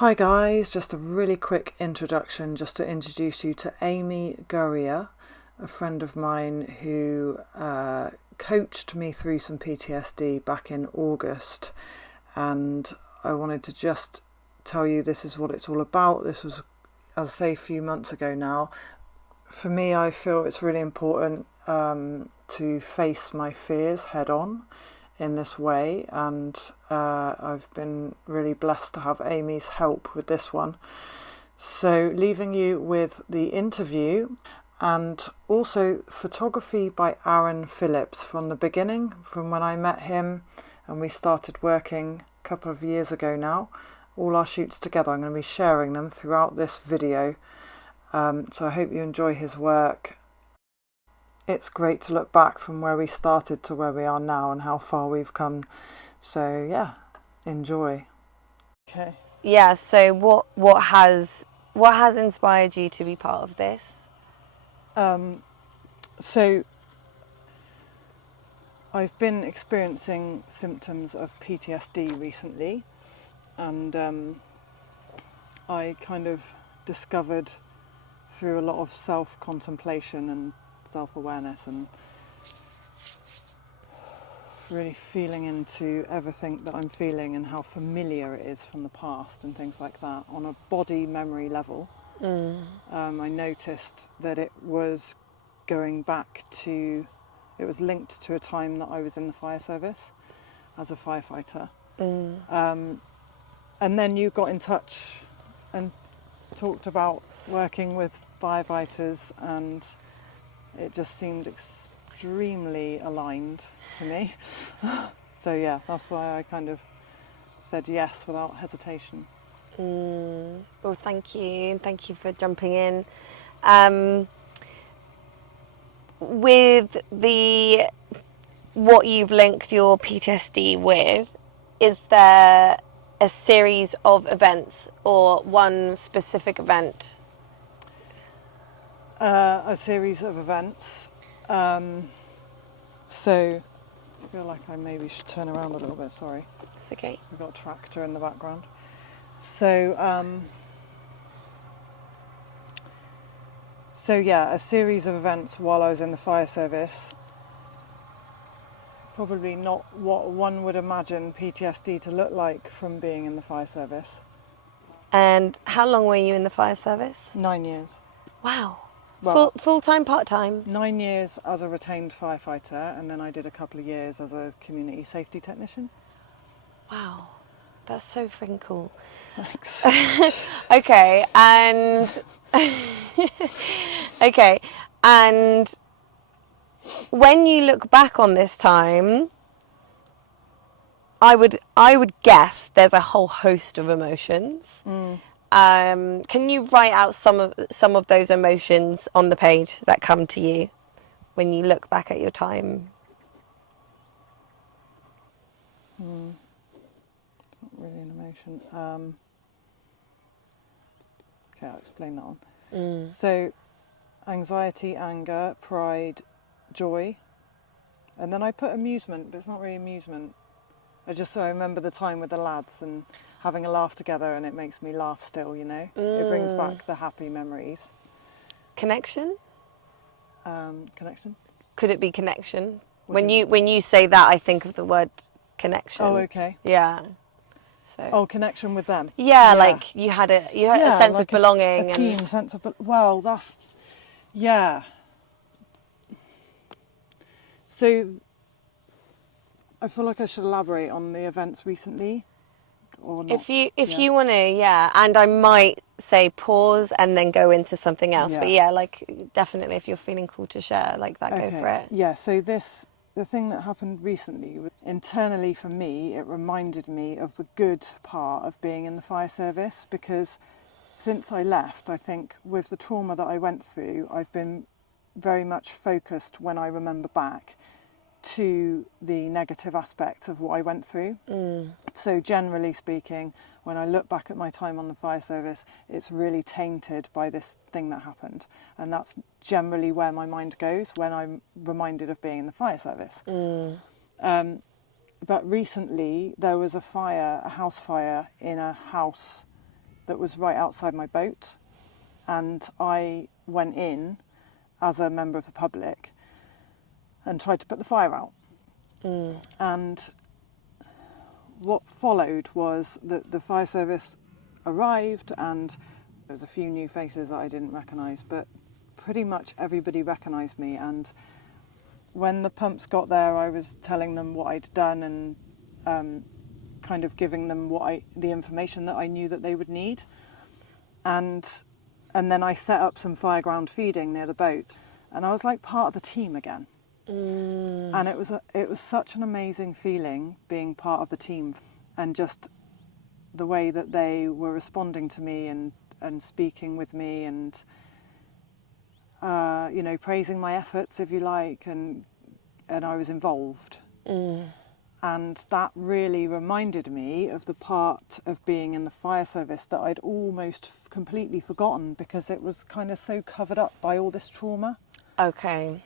Hi guys, just a really quick introduction just to introduce you to Amy Gurrier, a friend of mine who coached me through some PTSD back in August, and I wanted to just tell you this is what it's all about. This was, as I say, a few months ago now. For me, I feel it's really important to face my fears head on in this way, and I've been really blessed to have Amy's help with this one. So leaving you with the interview and also photography by Aaron Phillips from the beginning, from when I met him and we started working a couple of years ago now, all our shoots together. I'm going to be sharing them throughout this video, so I hope you enjoy his work. It's great to look back from where we started to where we are now and how far we've come. So yeah, enjoy. Okay. Yeah, so what has inspired you to be part of this? So I've been experiencing symptoms of PTSD recently, and I kind of discovered through a lot of self-contemplation and self-awareness and really feeling into everything that I'm feeling and how familiar it is from the past and things like that on a body memory level. I noticed that it was going back to, it was linked to a time that I was in the fire service as a firefighter. And then you got in touch and talked about working with firefighters, and it just seemed extremely aligned to me. So yeah, that's why I kind of said yes without hesitation. Well, thank you for jumping in. With what you've linked your PTSD with, is there a series of events or one specific event? A series of events. So I feel like I maybe should turn around a little bit, sorry. It's okay. So we've got a tractor in the background. So yeah, a series of events while I was in the fire service. Probably not what one would imagine PTSD to look like from being in the fire service. And how long were you in the fire service? 9 years. Wow. Well, Full-time, part-time? 9 years as a retained firefighter, and then I did a couple of years as a community safety technician. Wow. That's so freaking cool. Thanks. Okay, and okay, and when you look back on this time, I would guess there's a whole host of emotions. Can you write out some of those emotions on the page that come to you when you look back at your time? It's not really an emotion. Okay, I'll explain that one. So, anxiety, anger, pride, joy, and then I put amusement, but it's not really amusement. I remember the time with the lads and having a laugh together, and it makes me laugh still, you know. It brings back the happy memories. Connection? Connection? Could it be connection? When you say that, I think of the word connection. Oh, okay. Yeah. So. Oh, connection with them. Yeah, like you had a sense like of belonging. A team sense of well, that's yeah. So I feel like I should elaborate on the events recently, or not. If you want to, yeah. And I might say pause and then go into something else. Yeah. But yeah, like definitely, if you're feeling cool to share like that, Okay. go for it. Yeah. So the thing that happened recently, internally for me, it reminded me of the good part of being in the fire service, because since I left, I think with the trauma that I went through, I've been very much focused when I remember back to the negative aspects of what I went through. So generally speaking, when I look back at my time on the fire service, it's really tainted by this thing that happened, and that's generally where my mind goes when I'm reminded of being in the fire service. But recently there was a house fire in a house that was right outside my boat, and I went in as a member of the public and tried to put the fire out. And what followed was that the fire service arrived, and there was a few new faces that I didn't recognise, but pretty much everybody recognised me. And when the pumps got there, I was telling them what I'd done and kind of giving them the information that I knew that they would need. And then I set up some fireground feeding near the boat, and I was like part of the team again. And it was such an amazing feeling being part of the team, and just the way that they were responding to me and speaking with me and you know, praising my efforts, if you like, and I was involved. And that really reminded me of the part of being in the fire service that I'd almost completely forgotten, because it was kind of so covered up by all this trauma. Okay,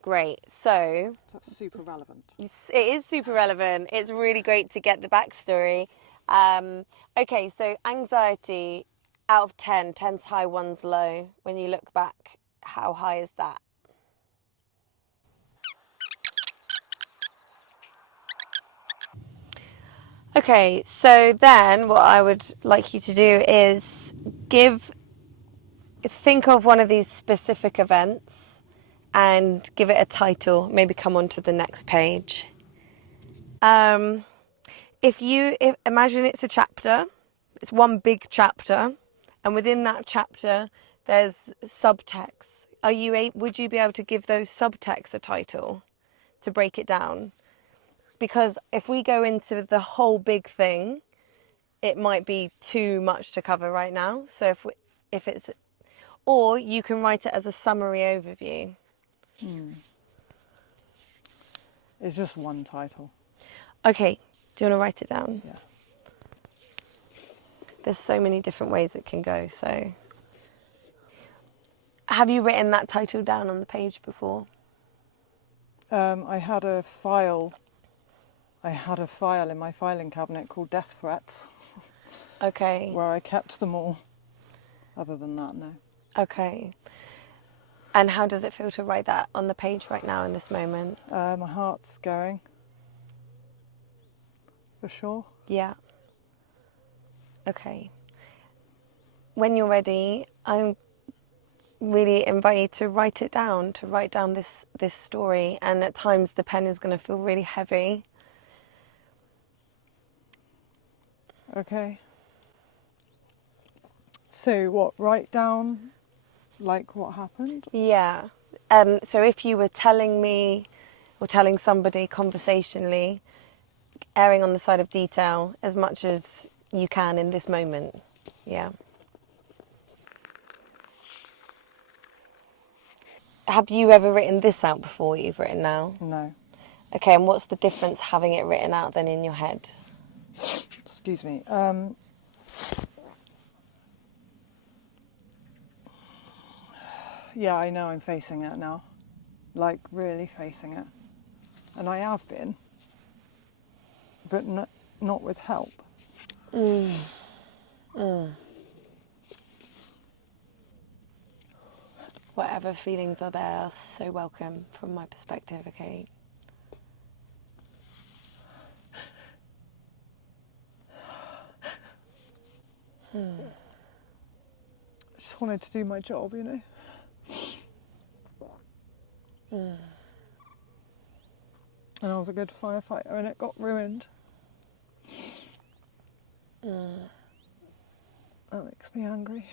great. So That's super relevant. it is super relevant. It's really great to get the backstory. Okay, so anxiety out of 10, 10's high, 1's low. When you look back, how high is that? Okay, so then what I would like you to do is think of one of these specific events and give it a title. Maybe come on to the next page. If imagine it's a chapter, it's one big chapter, and within that chapter there's subtext. Would you be able to give those subtexts a title to break it down? Because if we go into the whole big thing, it might be too much to cover right now. So or you can write it as a summary overview. It's just one title. Okay, do you want to write it down? Yeah. There's so many different ways it can go, so. Have you written that title down on the page before? I had a file in my filing cabinet called Death Threats. Okay. Where I kept them all. Other than that, no. Okay. And how does it feel to write that on the page right now in this moment? My heart's going. For sure. Yeah. Okay. When you're ready, I really invite you to write it down, to write down this story. And at times the pen is going to feel really heavy. Okay. So what, write down like what happened? Yeah. So if you were telling me or telling somebody conversationally, erring on the side of detail as much as you can in this moment. Yeah. Have you ever written this out before you've written now? No. Okay, and what's the difference having it written out than in your head? Excuse me. Yeah, I know I'm facing it now. Like, really facing it. And I have been. But not with help. Whatever feelings are there are so welcome from my perspective, okay? I just wanted to do my job, you know. And I was a good firefighter and it got ruined. That makes me angry.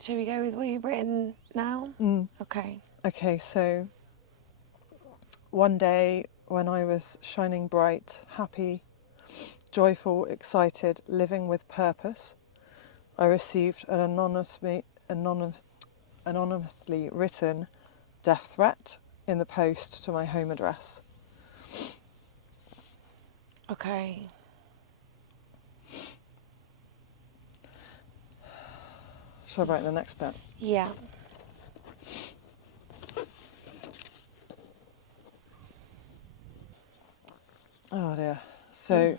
Shall we go with what you've written now? Okay. Okay, so one day when I was shining bright, happy, joyful, excited, living with purpose, I received an anonymously written death threat in the post to my home address. Okay. Shall I write the next bit? Yeah. Oh dear. So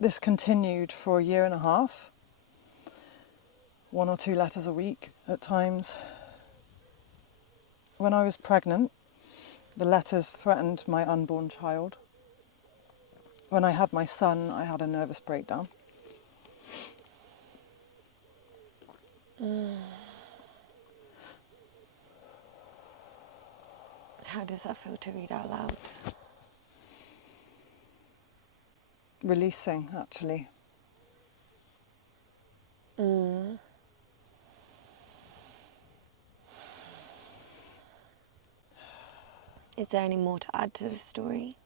this continued for a year and a half, 1 or 2 letters a week at times. When I was pregnant, the letters threatened my unborn child. When I had my son, I had a nervous breakdown. How does that feel to read out loud? Releasing, actually. Is there any more to add to the story?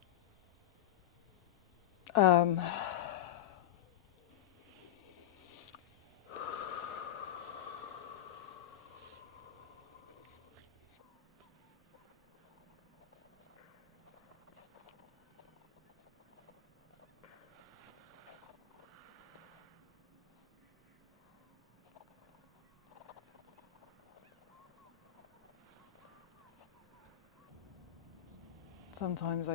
Sometimes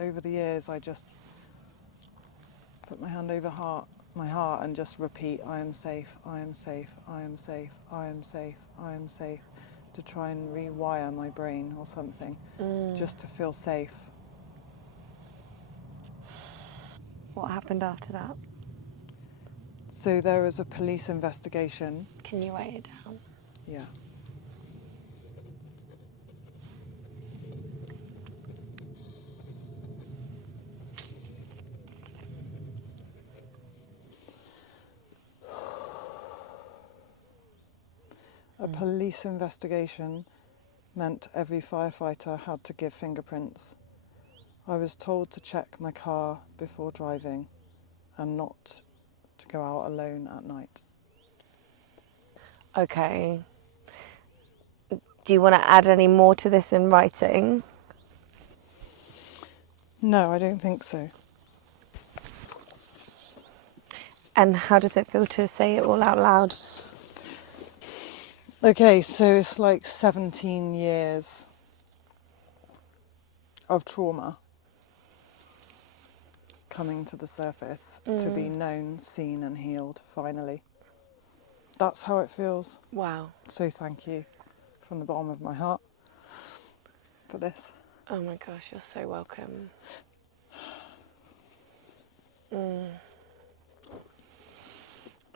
over the years, I just put my hand over my heart and just repeat, I am safe, I am safe, I am safe, I am safe, I am safe, to try and rewire my brain or something, just to feel safe. What happened after that? So there was a police investigation. Can you write it down? Yeah. A police investigation meant every firefighter had to give fingerprints. I was told to check my car before driving and not to go out alone at night. Okay. Do you want to add any more to this in writing? No, I don't think so. And how does it feel to say it all out loud? Okay, so it's like 17 years of trauma coming to the surface to be known, seen and healed finally. That's how it feels. Wow. So thank you from the bottom of my heart for this. Oh my gosh, you're so welcome.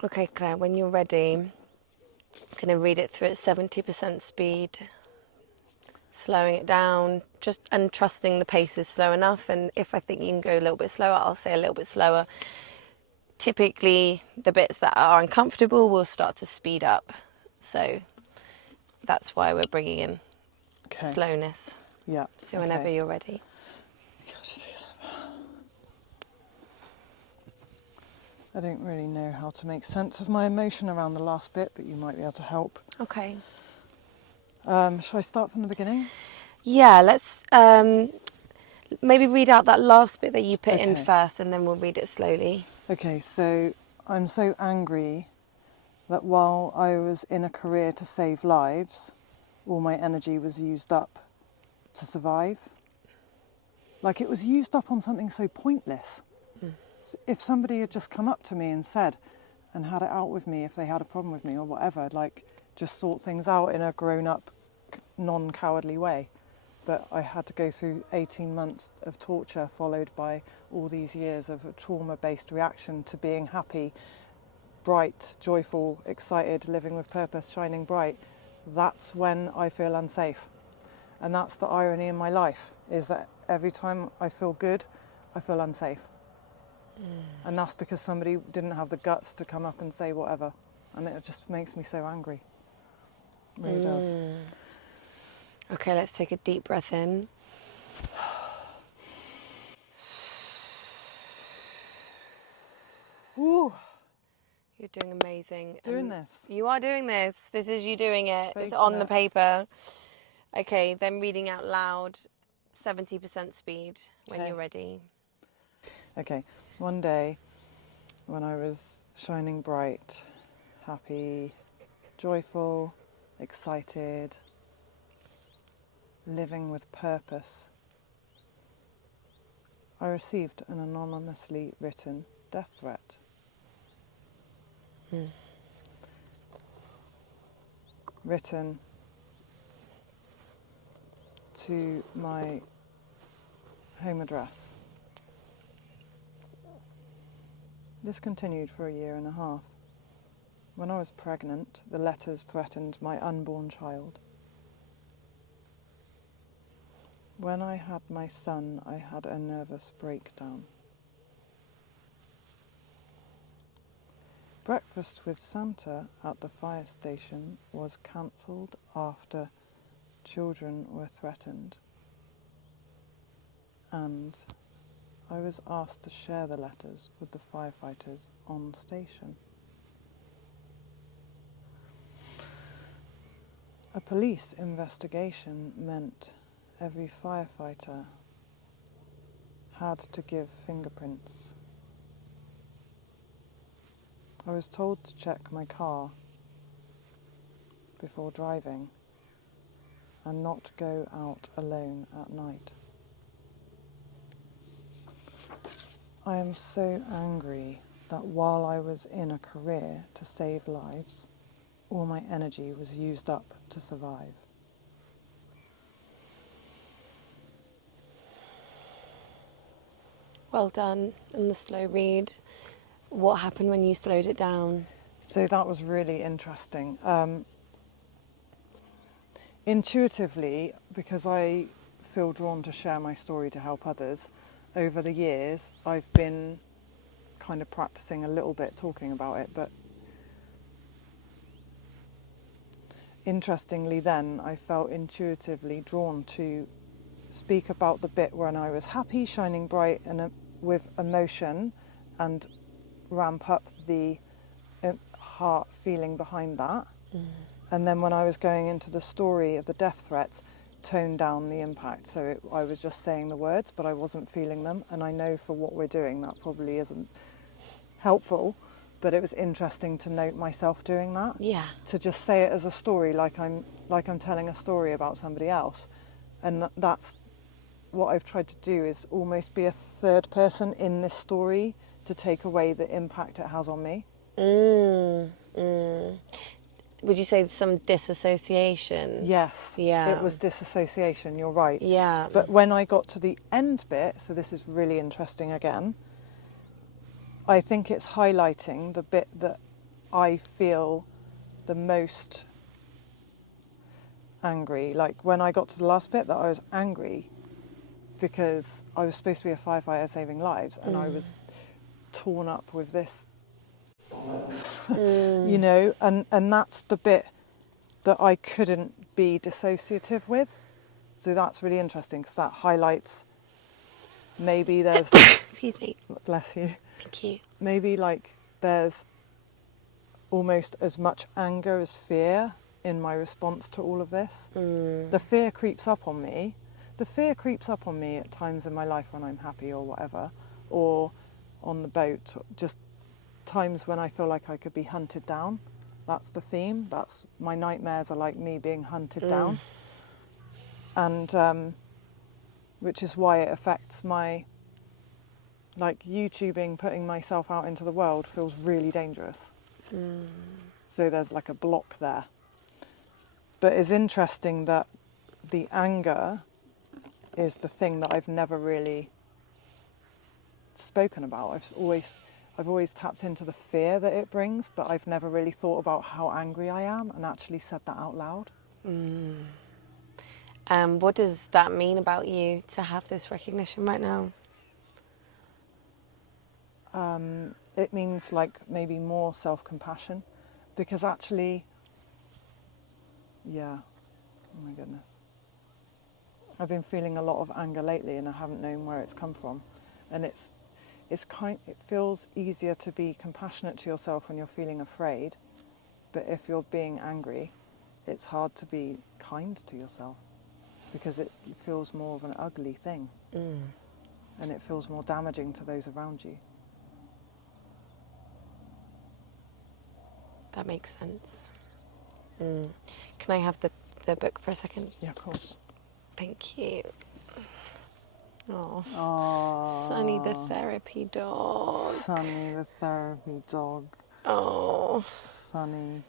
Okay, Claire, when you're ready, I'm going to read it through at 70% speed, slowing it down, and trusting the pace is slow enough. And if I think you can go a little bit slower, I'll say a little bit slower. Typically, the bits that are uncomfortable will start to speed up. So that's why we're bringing in slowness. Yeah. So whenever you're ready. I don't really know how to make sense of my emotion around the last bit, but you might be able to help. Okay. Shall I start from the beginning? Yeah, let's maybe read out that last bit that you put in Okay. first, and then we'll read it slowly. Okay, so I'm so angry that while I was in a career to save lives, all my energy was used up to survive. Like it was used up on something so pointless. If somebody had just come up to me and said, and had it out with me if they had a problem with me or whatever, like just sort things out in a grown-up, non-cowardly way. But I had to go through 18 months of torture followed by all these years of a trauma-based reaction to being happy, bright, joyful, excited, living with purpose, shining bright. That's when I feel unsafe. And that's the irony in my life, is that every time I feel good, I feel unsafe. And that's because somebody didn't have the guts to come up and say whatever. And it just makes me so angry. It really does. Okay, let's take a deep breath in. Ooh, You're doing amazing. doing this. You are doing this. This is you doing it. Facing It's on the it. paper. Okay, then reading out loud, 70% speed when Okay. you're ready. Okay, one day when I was shining bright, happy, joyful, excited, living with purpose, I I received an anonymously written death threat. Written to my home address. This continued for a year and a half. When I was pregnant, the letters threatened my unborn child. When I had my son, I had a nervous breakdown. Breakfast with Santa at the fire station was cancelled after children were threatened, and I was asked to share the letters with the firefighters on station. A police investigation meant every firefighter had to give fingerprints. I was told to check my car before driving and not go out alone at night. I am so angry that while I was in a career to save lives, all my energy was used up to survive. Well done. And the slow read. What happened when you slowed it down? So that was really interesting. Intuitively, because I feel drawn to share my story to help others, over the years I've been kind of practicing a little bit talking about it, but interestingly then I felt intuitively drawn to speak about the bit when I was happy, shining bright and with emotion, and ramp up the heart feeling behind that. And then when I was going into the story of the death threats, tone down the impact. So I was just saying the words, but I wasn't feeling them. And I know for what we're doing, that probably isn't helpful, but it was interesting to note myself doing that. Yeah. To just say it as a story, like I'm telling a story about somebody else. And that's what I've tried to do, is almost be a third person in this story to take away the impact it has on me. Would you say some disassociation? Yes. Yeah. It was disassociation, you're right. Yeah. But when I got to the end bit, so this is really interesting again, I think it's highlighting the bit that I feel the most angry. Like when I got to the last bit, that I was angry because I was supposed to be a firefighter saving lives, and I was torn up with this, you know, and that's the bit that I couldn't be dissociative with. So that's really interesting, because that highlights maybe there's Excuse me. bless you, Thank you. maybe like there's almost as much anger as fear in my response to all of this. The fear creeps up on me. The fear creeps up on me at times in my life when I'm happy or whatever, or on the boat, just times when I feel like I could be hunted down. That's the theme. That's my nightmares are like me being hunted down. And which is why it affects my, like, YouTubing, putting myself out into the world feels really dangerous. So there's like a block there. But it's interesting that the anger is the thing that I've never really spoken about. I've always tapped into the fear that it brings, but I've never really thought about how angry I am and actually said that out loud. What does that mean about you to have this recognition right now? It means like maybe more self-compassion, because actually, yeah, oh my goodness. I've been feeling a lot of anger lately and I haven't known where it's come from. And it feels easier to be compassionate to yourself when you're feeling afraid, but if you're being angry, it's hard to be kind to yourself because it feels more of an ugly thing. And it feels more damaging to those around you. That makes sense. Can I have the book for a second? Yeah, of course. Thank you. Oh, Oh, Sunny the therapy dog. Sunny the therapy dog. Oh. Sunny,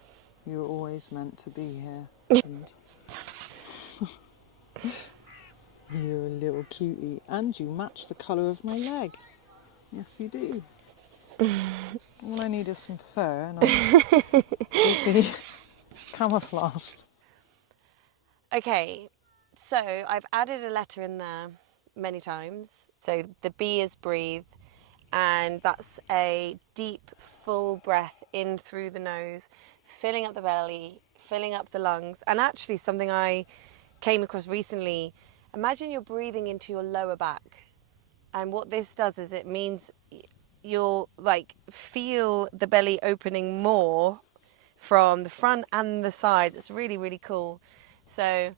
you were always meant to be here. And you're a little cutie. And you match the colour of my leg. Yes, you do. All I need is some fur and I'll be camouflaged. Okay, so I've added a letter in there many times. So the B is breathe, and that's a deep, full breath in through the nose, filling up the belly, filling up the lungs. And actually, something I came across recently, imagine you're breathing into your lower back. And what this does is it means you'll like feel the belly opening more from the front and the sides. It's really, really cool. So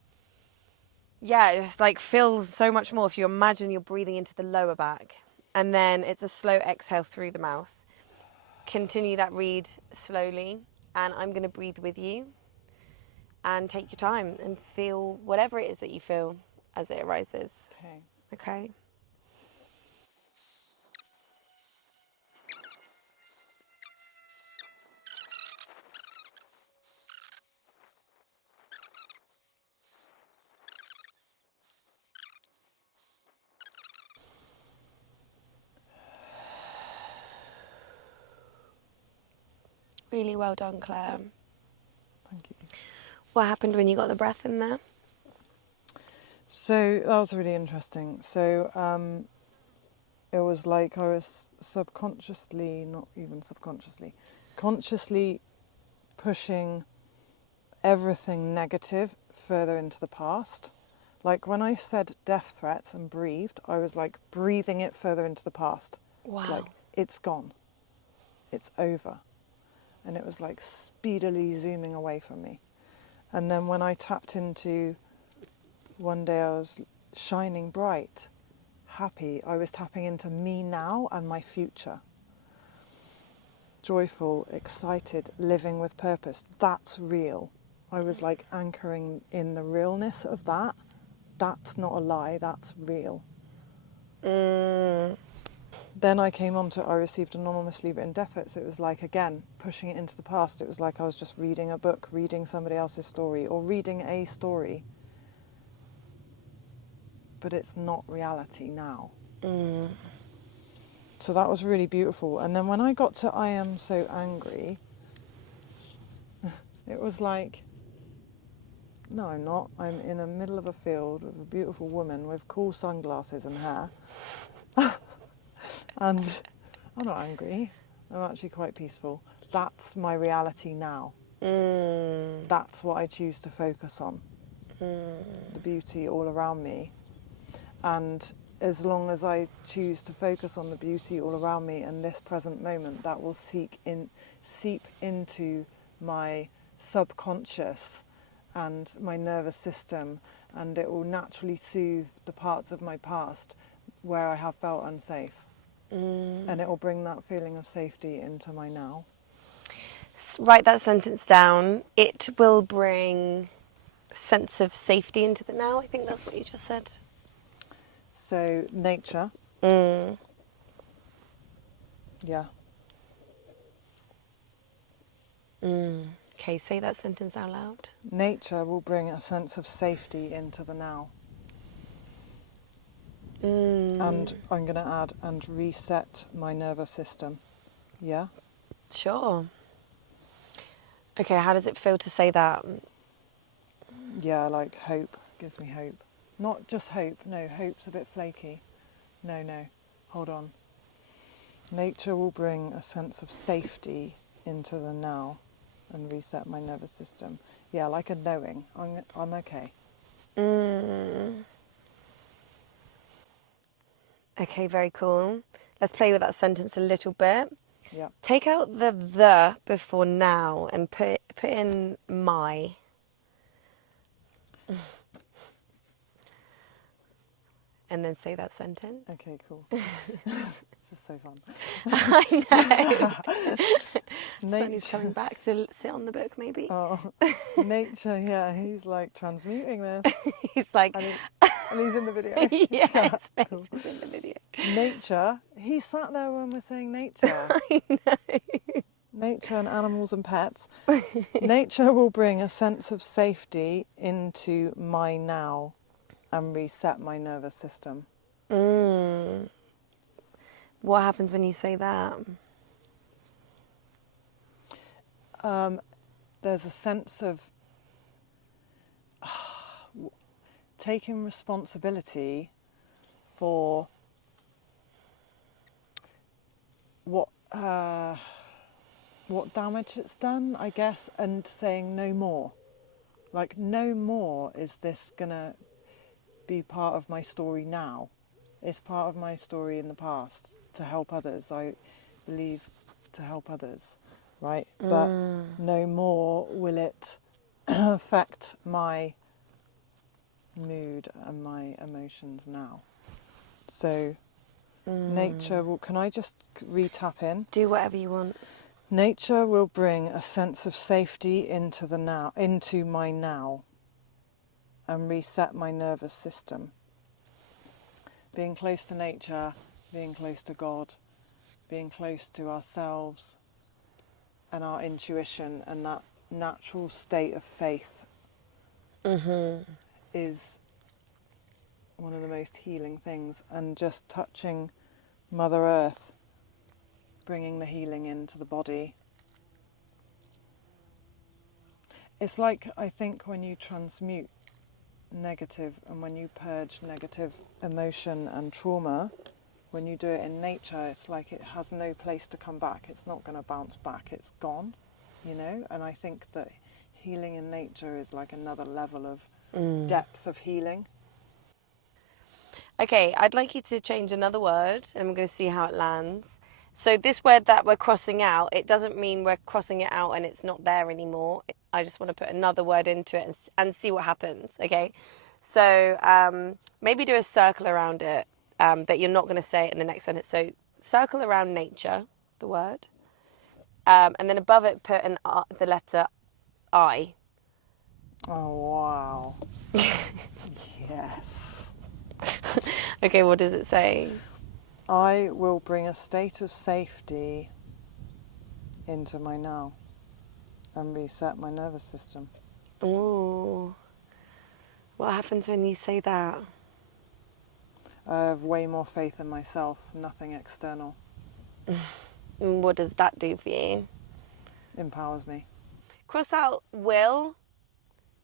yeah, it's like fills so much more if you imagine you're breathing into the lower back. And then it's a slow exhale through the mouth. Continue that read slowly, and I'm going to breathe with you. And take your time and feel whatever it is that you feel as it arises. Okay. Okay? Really well done, Claire. Thank you. What happened when you got the breath in there? So that was really interesting. So it was like I was subconsciously, not even subconsciously, consciously pushing everything negative further into the past. Like when I said death threats and breathed, I was like breathing it further into the past. Wow. It's like, it's gone. It's over. And it was like speedily zooming away from me. And then when I tapped into, one day I was shining bright, happy. I was tapping into me now and my future. Joyful, excited, living with purpose. That's real. I was like anchoring in the realness of that. That's not a lie, that's real. Then I came on to, I received anonymously written death threats. It was like, again, pushing it into the past. It was like I was just reading a book, reading somebody else's story, or reading a story. But it's not reality now. So that was really beautiful. And then when I got to I am so angry, it was like, no, I'm not. I'm in the middle of a field with a beautiful woman with cool sunglasses and hair. And I'm not angry. I'm actually quite peaceful. That's my reality now. That's what I choose to focus on. The beauty all around me. And as long as I choose to focus on the beauty all around me in this present moment, that will seep into my subconscious and my nervous system, and it will naturally soothe the parts of my past where I have felt unsafe. And it will bring that feeling of safety into my now. Write that sentence down. It will bring sense of safety into the now. I think that's what you just said. So, nature. Yeah. Okay, say that sentence out loud. Nature will bring a sense of safety into the now. And I'm going to add, and reset my nervous system. Yeah? Sure. Okay, how does it feel to say that? Yeah, like hope. Gives me hope. Not just hope. No, hope's a bit flaky. No. Hold on. Nature will bring a sense of safety into the now and reset my nervous system. Yeah, like a knowing. I'm okay. Okay, very cool. Let's play with that sentence a little bit. Yeah. Take out the before now and put in my. And then say that sentence. Okay, cool. This is so fun. I know. Sonny's Nature. coming back to sit on the book, maybe. Oh, nature, yeah, he's like transmuting this. He's like, And he's in the video. Yes, Yeah, face cool. is in the video. Nature. He sat there when we're saying nature. I know. Nature and animals and pets. Nature will bring a sense of safety into my now and reset my nervous system. What happens when you say that? There's a sense of taking responsibility for what damage it's done, I guess, and saying no more. Like, no more is this gonna be part of my story now. It's part of my story in the past to help others. I believe to help others, right? But no more will it affect my mood and my emotions now. So nature will, can I just re-tap in? Do whatever you want. Nature will bring a sense of safety into the now, into my now, and reset my nervous system. Being close to nature, being close to God, being close to ourselves and our intuition and that natural state of faith is one of the most healing things. And just touching Mother Earth, bringing the healing into the body. It's like, I think, when you transmute negative and when you purge negative emotion and trauma, when you do it in nature, it's like it has no place to come back. It's not going to bounce back. It's gone, you know? And I think that healing in nature is like another level of depth of healing. Okay, I'd like you to change another word, and we're going to see how it lands. So this word that we're crossing out, it doesn't mean we're crossing it out and it's not there anymore. I just want to put another word into it and see what happens, okay? So maybe do a circle around it, but you're not going to say it in the next sentence. So circle around nature, the word, and then above it put the letter I. Oh, wow. Yes. Okay, what does it say? I will bring a state of safety into my now and reset my nervous system. Ooh. What happens when you say that? I have way more faith in myself, nothing external. And what does that do for you? Empowers me. Cross out will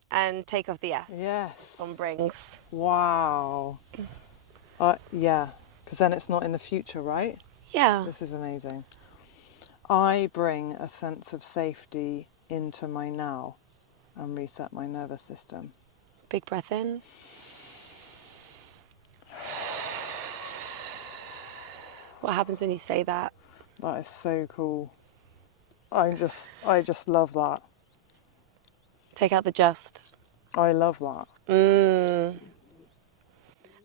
and take off the S Yes. on brings. Wow. Yeah, because then it's not in the future, right? Yeah. This is amazing. I bring a sense of safety into my now and reset my nervous system. Big breath in. What happens when you say that? That is so cool. I just love that. Take out the just. I love that.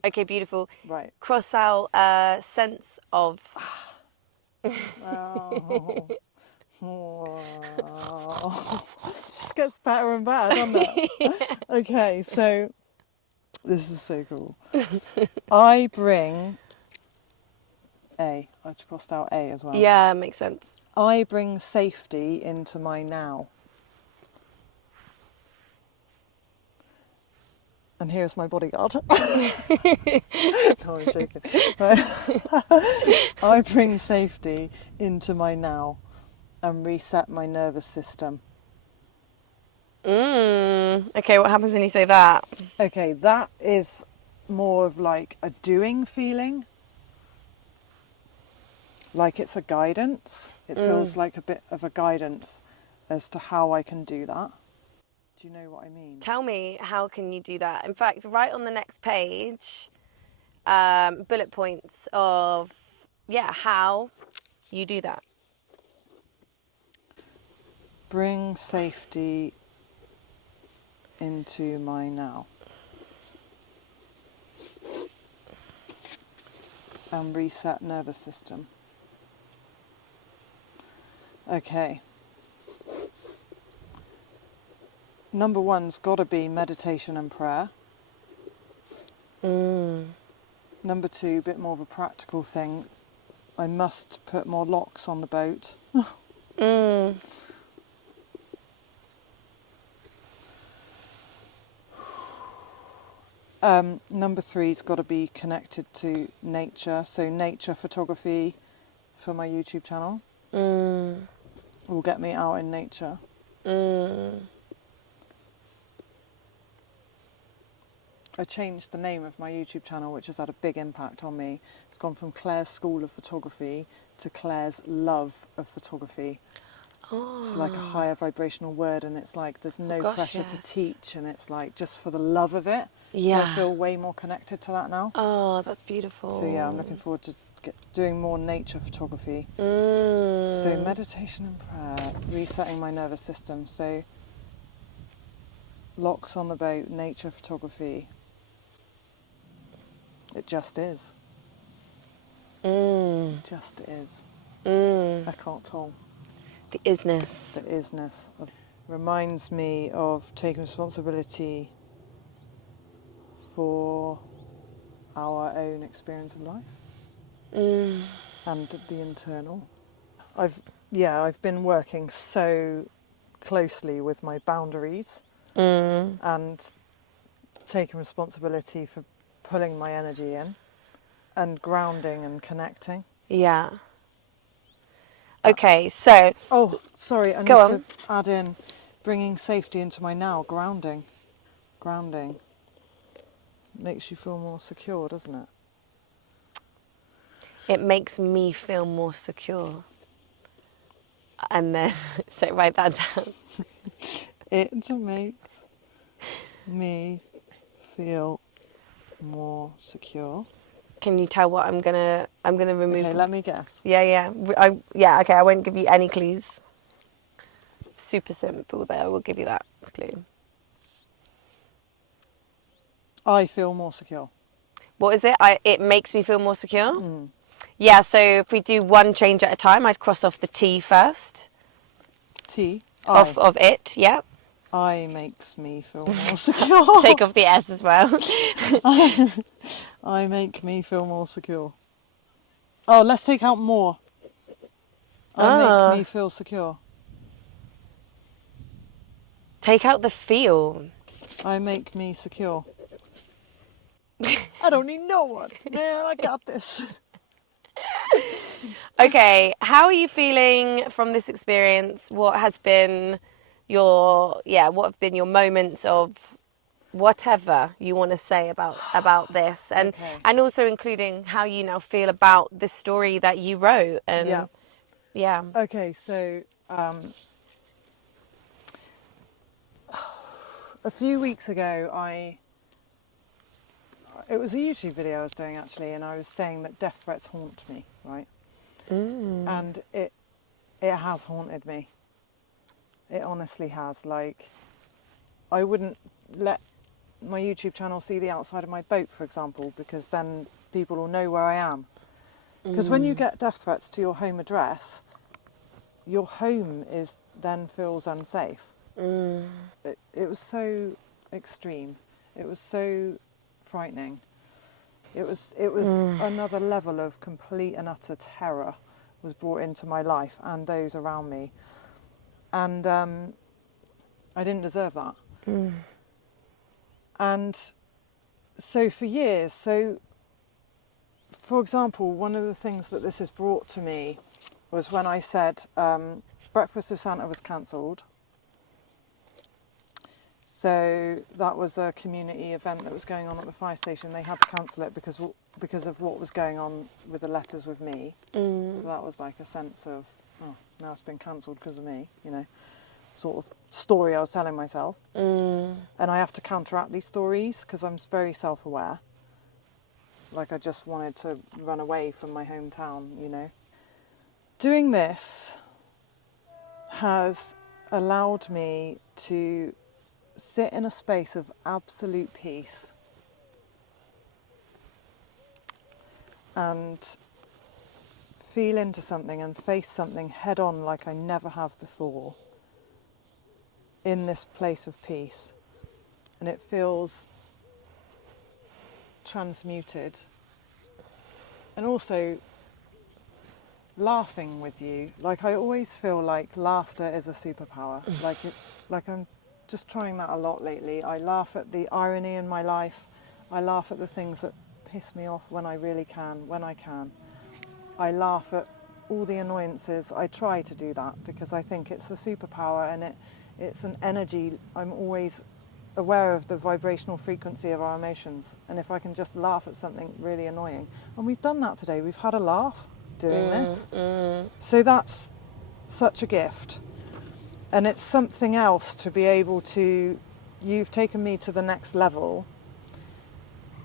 Okay, beautiful. Right. Cross out sense of. Oh. Oh. It just gets better and better, doesn't it? Yeah. Okay, so this is so cool. I bring A. I just crossed out A as well. Yeah, makes sense. I bring safety into my now. And here's my bodyguard. No, I'm joking. I bring safety into my now and reset my nervous system. Okay, what happens when you say that? Okay, that is more of like a doing feeling. Like it's a guidance. It feels like a bit of a guidance as to how I can do that. Do you know what I mean? Tell me, how can you do that? In fact, right on the next page, bullet points of, how you do that. Bring safety into my now. And reset nervous system. Okay. Number one's got to be meditation and prayer. Number 2, a bit more of a practical thing. I must put more locks on the boat. Number 3's got to be connected to nature. So nature photography for my YouTube channel will get me out in nature. I changed the name of my YouTube channel, which has had a big impact on me. It's gone from Claire's School of Photography to Claire's Love of Photography. Oh. It's like a higher vibrational word, and it's like there's no pressure to teach, and it's like just for the love of it. Yeah. So I feel way more connected to that now. Oh, that's beautiful. So yeah, I'm looking forward to doing more nature photography. So meditation and prayer, resetting my nervous system. So locks on the boat, nature photography. It just is. It just is. Eckhart Tolle. The isness. The isness. Reminds me of taking responsibility for our own experience of life and the internal. I've been working so closely with my boundaries and taking responsibility for pulling my energy in and grounding and connecting. Yeah. Okay, so... Oh, sorry, I need to add in bringing safety into my now, grounding. Grounding. Makes you feel more secure, doesn't it? It makes me feel more secure. And then, so write that down. It makes me feel more secure. Can you tell what I'm gonna remove? Okay, let me guess. Yeah. Okay, I won't give you any clues. Super simple there, I will give you that clue. I feel more secure. What is it? It makes me feel more secure? Yeah, so if we do one change at a time, I'd cross off the T first. T? Of it, yeah. I makes me feel more secure. Take off the S as well. I make me feel more secure. Oh, let's take out more. I make me feel secure. Take out the feel. I make me secure. I don't need no one. Man, I got this. Okay, how are you feeling from this experience? What have been your moments of whatever you want to say about this, and also including how you now feel about the story that you wrote, and yeah. Okay, so a few weeks ago it was a YouTube video I was doing actually, and I was saying that death threats haunt me, right? And it has haunted me. It honestly has. Like, I wouldn't let my YouTube channel see the outside of my boat, for example, because then people will know where I am. Because when you get death threats to your home address, your home then feels unsafe. It was so extreme. It was so frightening. It was another level of complete and utter terror was brought into my life and those around me. And I didn't deserve that. And so for years, for example, one of the things that this has brought to me was when I said Breakfast with Santa was cancelled. So that was a community event that was going on at the fire station. They had to cancel it because of what was going on with the letters with me. So that was like a sense of, oh, now it's been cancelled because of me, you know, sort of story I was telling myself. And I have to counteract these stories because I'm very self-aware. Like I just wanted to run away from my hometown, you know. Doing this has allowed me to sit in a space of absolute peace and feel into something and face something head on like I never have before in this place of peace. And it feels transmuted. And also laughing with you. Like, I always feel like laughter is a superpower. Like I'm just trying that a lot lately. I laugh at the irony in my life. I laugh at the things that piss me off when I really can, when I can. I laugh at all the annoyances. I try to do that because I think it's a superpower, and it's an energy. I'm always aware of the vibrational frequency of our emotions, and if I can just laugh at something really annoying, and we've done that today, we've had a laugh doing this, so that's such a gift. And it's something else to be able to, you've taken me to the next level,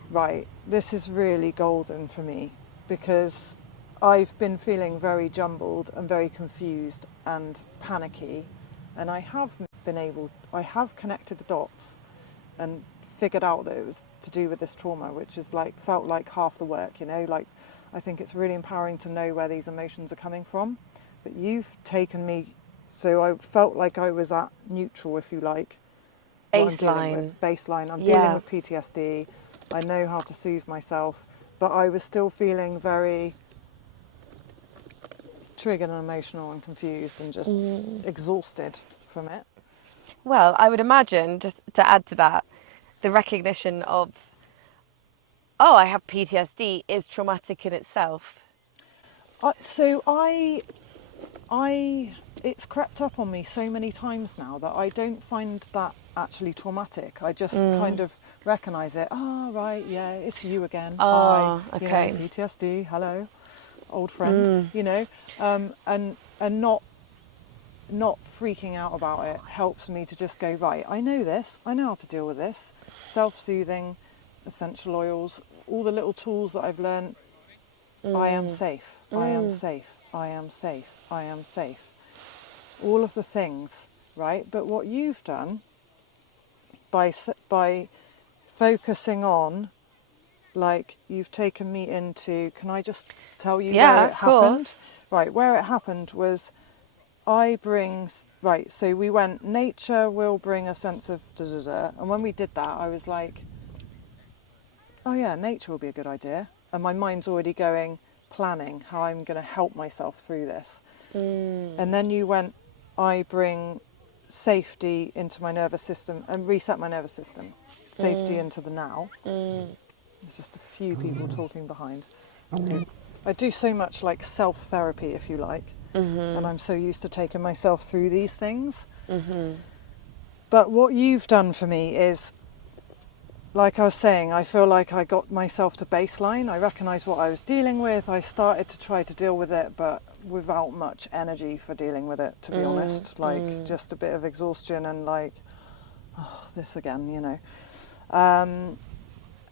right? This is really golden for me, because I've been feeling very jumbled and very confused and panicky, and I have connected the dots and figured out that it was to do with this trauma, which is like, felt like half the work, you know. Like, I think it's really empowering to know where these emotions are coming from, but you've taken me, so I felt like I was at neutral, if you like. Baseline. I'm dealing with PTSD. I know how to soothe myself, but I was still feeling very triggered and emotional and confused and just exhausted from it. Well, I would imagine, just to add to that, the recognition of, oh, I have PTSD is traumatic in itself. It's crept up on me so many times now that I don't find that actually traumatic. I just kind of recognise it. Oh, right, yeah, it's you again. Oh, Hi, okay. you know, PTSD, hello, old friend, you know, and not freaking out about it helps me to just go, right, I know this, I know how to deal with this. Self-soothing, essential oils, all the little tools that I've learned. I am safe, I am safe, I am safe, I am safe. All of the things, right? But what you've done by focusing on, like, you've taken me into, can I just tell you where it happened? Course. Right, where it happened was, so we went, nature will bring a sense of da-da-da, and when we did that, I was like, oh yeah, nature will be a good idea. And my mind's already going, planning how I'm going to help myself through this. And then you went, I bring safety into my nervous system and reset my nervous system. Safety into the now. There's just a few people talking behind. I do so much like self-therapy, if you like, and I'm so used to taking myself through these things. But what you've done for me is, like I was saying, I feel like I got myself to baseline. I recognised what I was dealing with. I started to try to deal with it, but without much energy for dealing with it, to be honest. Like, just a bit of exhaustion and like, oh, this again, you know.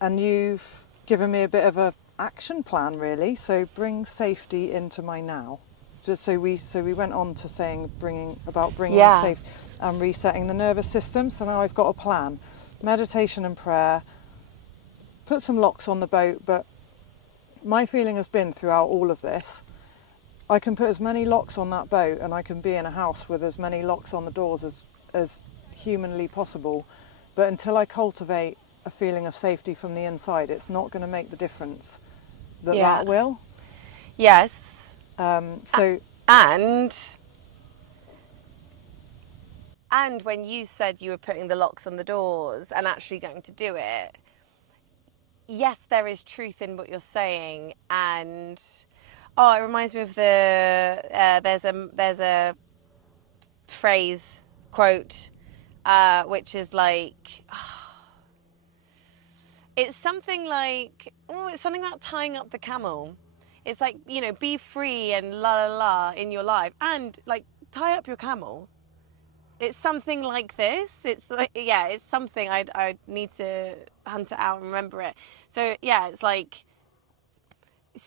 And you've given me a bit of a action plan, really. So bring safety into my now. So we went on to saying bringing safe and resetting the nervous system. So now I've got a plan. Meditation and prayer, put some locks on the boat, but my feeling has been throughout all of this, I can put as many locks on that boat and I can be in a house with as many locks on the doors as humanly possible, but until I cultivate a feeling of safety from the inside, it's not going to make the difference that will. Yes. And when you said you were putting the locks on the doors and actually going to do it, yes, there is truth in what you're saying. And it reminds me of there's a phrase, quote, which is like, it's something about tying up the camel. It's like, you know, be free and la la la in your life, and like tie up your camel. It's something like this. It's like, yeah, it's something I need to hunt it out and remember it. So yeah, it's like,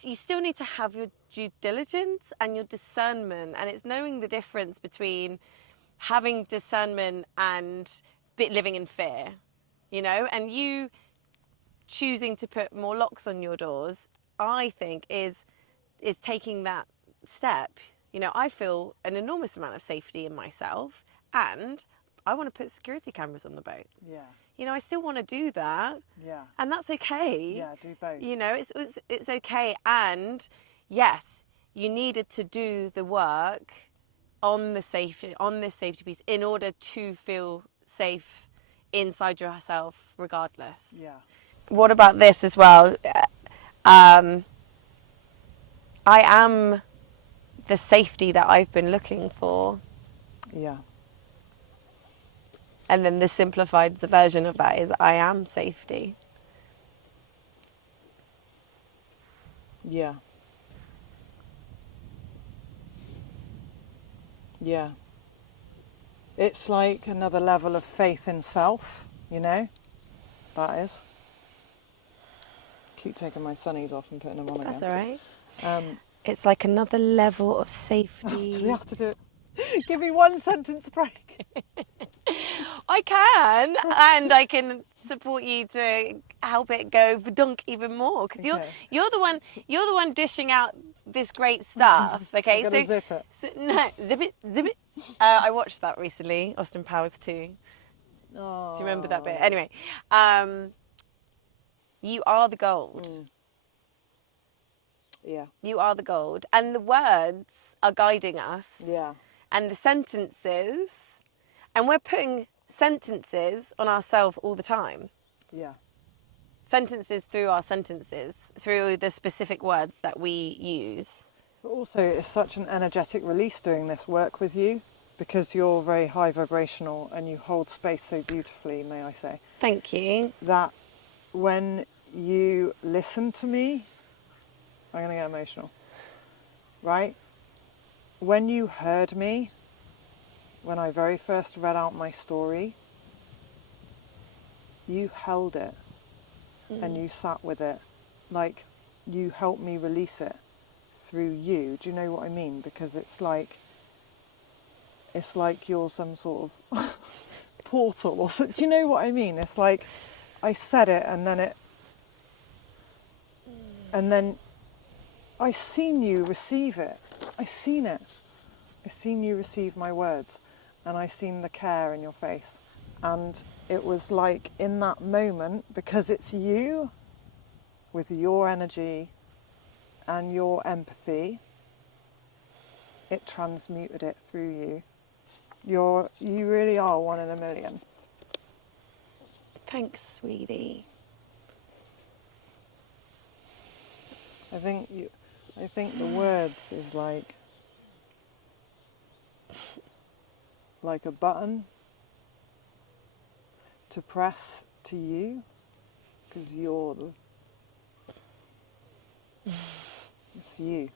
you still need to have your due diligence and your discernment, and it's knowing the difference between having discernment and living in fear, you know. And you choosing to put more locks on your doors, I think is taking that step. You know, I feel an enormous amount of safety in myself, and I want to put security cameras on the boat. Yeah. You know, I still want to do that. Yeah. And that's okay. Yeah, do both. You know, it's okay. And yes, you needed to do the work on this safety piece in order to feel safe inside yourself regardless. Yeah. What about this as well? I am the safety that I've been looking for. Yeah. And then the simplified version of that is I am safety. Yeah. Yeah. It's like another level of faith in self, you know? That is. Keep taking my sunnies off and putting them on again. That's all right. Um, It's like another level of safety. do we have to do it? Give me one sentence break. I can, and I can support you to help it go verdunk even more because Okay. you're the one dishing out this great stuff. Okay, I'm gonna zip it. No, zip it. I watched that recently, Austin Powers 2. Oh. Do you remember that bit? Anyway, you are the gold. Yeah. You are the gold, and the words are guiding us. Yeah. And the sentences, and we're putting sentences on ourselves all the time. Yeah. Sentences through our sentences, through the specific words that we use. But also, it's such an energetic release doing this work with you because you're very high vibrational and you hold space so beautifully, may I say. Thank you. That when you listen to me, I'm going to get emotional, right? When you heard me, when I very first read out my story, you held it and you sat with it. Like, you helped me release it through you. Do you know what I mean? Because it's like you're some sort of portal or so. Do you know what I mean? It's like I said it and then I seen you receive it. I seen it. I seen you receive my words and I seen the care in your face. And it was like in that moment, because it's you with your energy and your empathy, it transmuted it through you. You really are one in a million. Thanks, sweetie. I think the words is like a button to press to you, because it's you.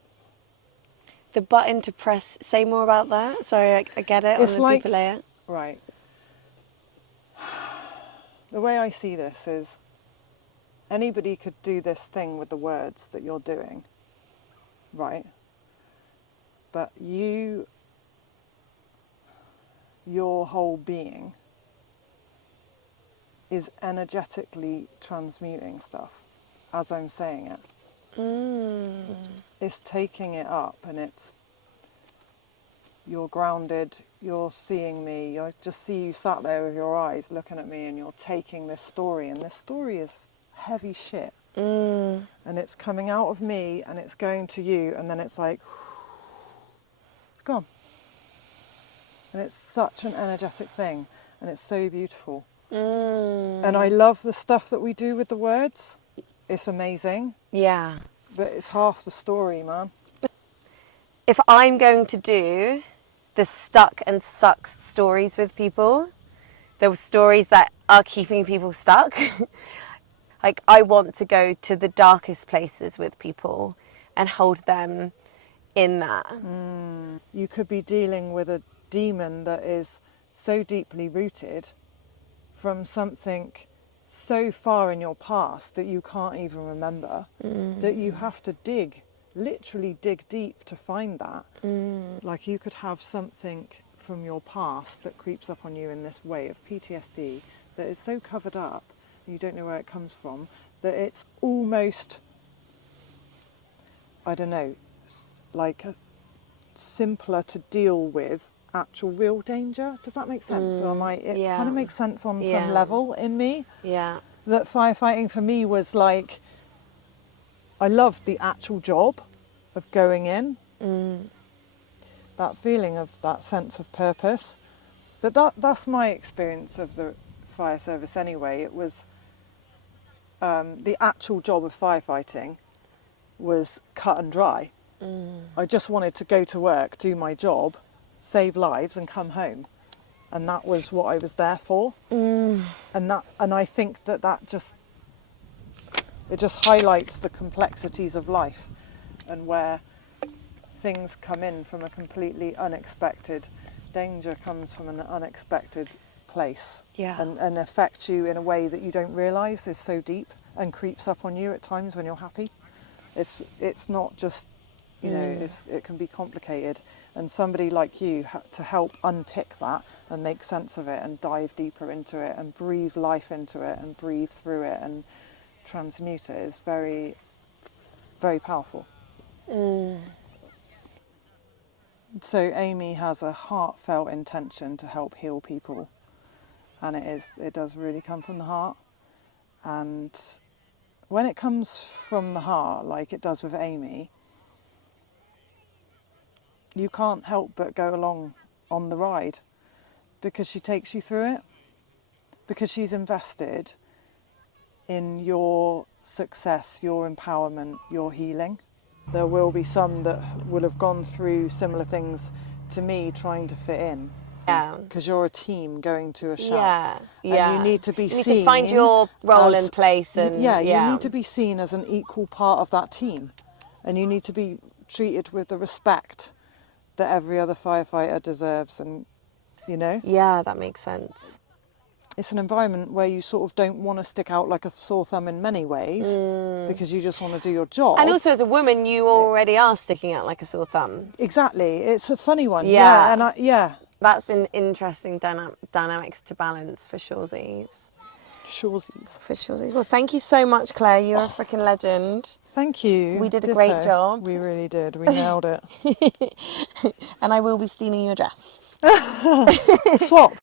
The button to press. Say more about that. Sorry, I get it. It's on the like, deeper layer. right. The way I see this is anybody could do this thing with the words that you're doing, right? But your whole being is energetically transmuting stuff as I'm saying it. It's taking it up and you're grounded, you're seeing me, I just see you sat there with your eyes looking at me and you're taking this story, and this story is heavy shit. And it's coming out of me and it's going to you, and then it's like, it's gone. And it's such an energetic thing and it's so beautiful. And I love the stuff that we do with the words. It's amazing. Yeah. But it's half the story, man. If I'm going to do the stuck and sucks stories with people, the stories that are keeping people stuck, like I want to go to the darkest places with people and hold them in that. You could be dealing with a demon that is so deeply rooted from something so far in your past that you can't even remember, that you have to literally dig deep to find that. Like you could have something from your past that creeps up on you in this way of PTSD that is so covered up, you don't know where it comes from, that it's almost, I don't know, like simpler to deal with actual real danger. Does that make sense? Or it yeah. kind of makes sense on Yeah. some level in me. Yeah. That firefighting for me was like, I loved the actual job of going in. That feeling of that sense of purpose. But that's my experience of the fire service anyway. It was the actual job of firefighting was cut and dry. I just wanted to go to work, do my job, save lives and come home. And that was what I was there for. And I think that just highlights the complexities of life and where things come in from a completely unexpected, danger comes from an unexpected place. Yeah. And affects you in a way that you don't realise is so deep and creeps up on you at times when you're happy. It's not just, you know, it can be complicated. And somebody like you to help unpick that and make sense of it and dive deeper into it and breathe life into it and breathe through it and transmute it is very, very powerful. So Amy has a heartfelt intention to help heal people, and it does really come from the heart. And when it comes from the heart, like it does with Amy, you can't help but go along on the ride because she takes you through it, because she's invested in your success, your empowerment, your healing. There will be some that will have gone through similar things to me trying to fit in. Yeah. Because you're a team going to a shout. Yeah. Yeah. And you need to be you seen. need to find your role as, and place. And you need to be seen as an equal part of that team. And you need to be treated with the respect that every other firefighter deserves. And, you know? Yeah, that makes sense. It's an environment where you sort of don't want to stick out like a sore thumb in many ways because you just want to do your job. And also as a woman, you already are sticking out like a sore thumb. Exactly. It's a funny one. Yeah. And That's an interesting dynamics to balance for shoresies. For shoresies. Well, thank you so much, Claire. You're a freaking legend. Thank you. We did a great job. We really did. We nailed it. And I will be stealing your dress. Swap.